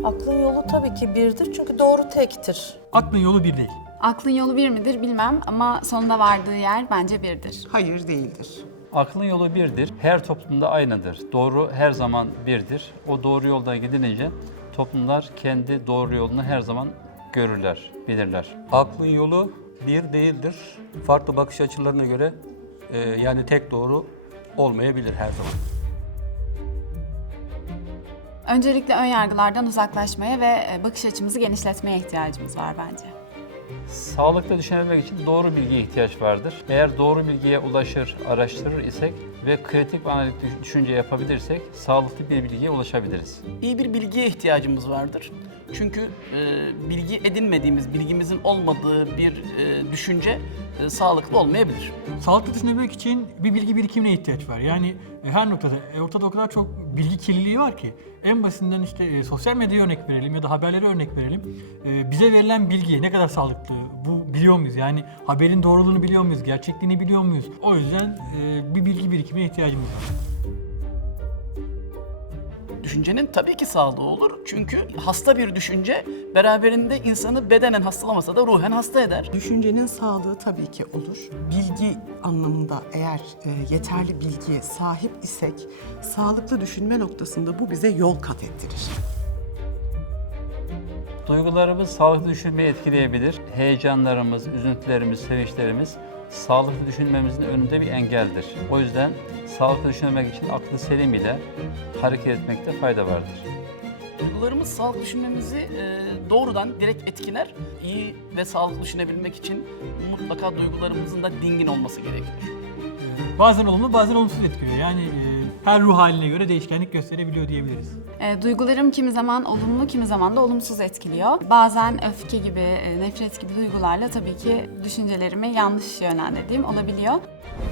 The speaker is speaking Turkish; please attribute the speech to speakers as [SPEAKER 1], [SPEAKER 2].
[SPEAKER 1] Aklın yolu tabii ki birdir çünkü doğru tektir.
[SPEAKER 2] Aklın yolu bir değil.
[SPEAKER 3] Aklın yolu bir midir bilmem ama sonunda vardığı yer bence birdir.
[SPEAKER 4] Hayır değildir.
[SPEAKER 5] Aklın yolu birdir. Her toplumda aynıdır. Doğru her zaman birdir. O doğru yoldan gidilince toplumlar kendi doğru yolunu her zaman görürler, bilirler.
[SPEAKER 6] Aklın yolu bir değildir. Farklı bakış açılarına göre yani tek doğru olmayabilir her zaman.
[SPEAKER 3] Öncelikle ön yargılardan uzaklaşmaya ve bakış açımızı genişletmeye ihtiyacımız var bence.
[SPEAKER 5] Sağlıklı düşünebilmek için doğru bilgiye ihtiyaç vardır. Eğer doğru bilgiye ulaşır, araştırır isek ve kritik ve analitik düşünce yapabilirsek sağlıklı bir bilgiye ulaşabiliriz.
[SPEAKER 7] İyi bir bilgiye ihtiyacımız vardır. Çünkü bilgi edinmediğimiz, bilgimizin olmadığı bir düşünce sağlıklı olmayabilir.
[SPEAKER 2] Sağlıklı düşünebilmek için bir bilgi birikimine ihtiyaç var. Yani her noktada, ortada o kadar çok bilgi kirliliği var ki. En basitinden işte sosyal medyaya örnek verelim ya da haberlere örnek verelim. Bize verilen bilgi ne kadar sağlıklı, bu biliyor muyuz? Yani haberin doğruluğunu biliyor muyuz, gerçekliğini biliyor muyuz? O yüzden bir bilgi birikimine ihtiyacımız var.
[SPEAKER 7] Düşüncenin tabii ki sağlığı olur. Çünkü hasta bir düşünce beraberinde insanı bedenen hastalamasa da ruhen hasta eder.
[SPEAKER 4] Düşüncenin sağlığı tabii ki olur. Bilgi anlamında eğer yeterli bilgiye sahip isek sağlıklı düşünme noktasında bu bize yol kat ettirir.
[SPEAKER 5] Duygularımız sağlıklı düşünmeyi etkileyebilir. Heyecanlarımız, üzüntülerimiz, sevinçlerimiz sağlıklı düşünmemizin önünde bir engeldir. O yüzden sağlıklı düşünmek için aklı selim ile hareket etmekte fayda vardır.
[SPEAKER 7] Duygularımız sağlıklı düşünmemizi doğrudan direkt etkiler. İyi ve sağlıklı düşünebilmek için mutlaka duygularımızın da dingin olması gerekiyor.
[SPEAKER 2] Bazen olumlu, bazen olumsuz etkiliyor. Yani her ruh haline göre değişkenlik gösterebiliyor diyebiliriz.
[SPEAKER 3] Duygularım kimi zaman olumlu, kimi zaman da olumsuz etkiliyor. Bazen öfke gibi, nefret gibi duygularla tabii ki düşüncelerimi yanlış yönlendirdiğim olabiliyor.